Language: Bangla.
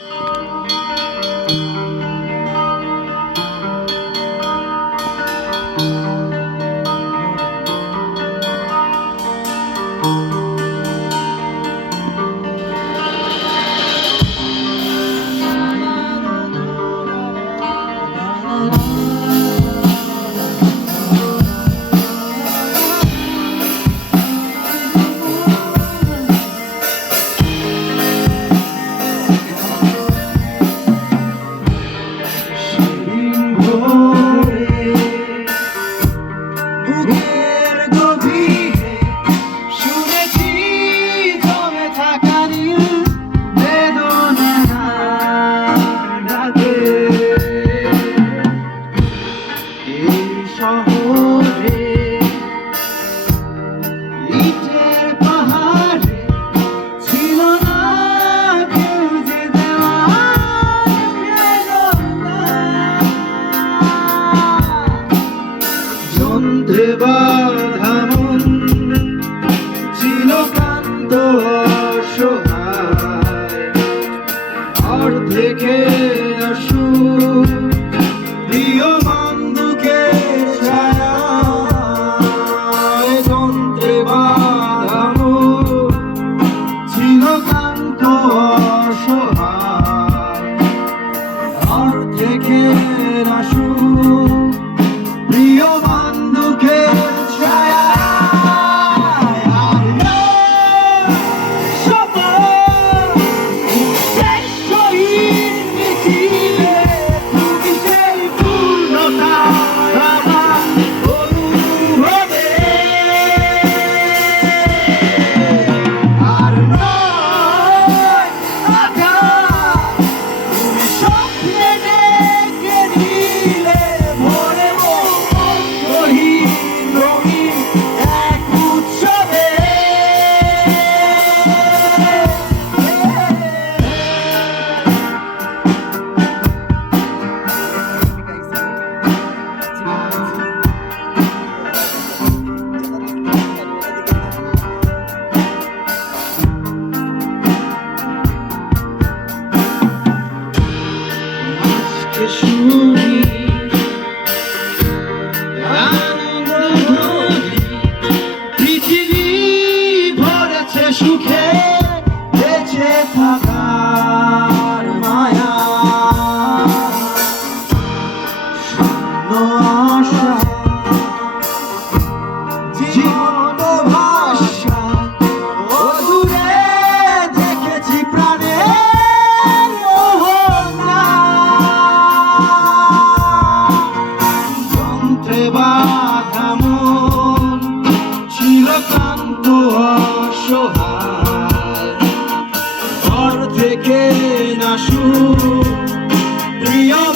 you 축해 대체 다 থেকে না প্রিয়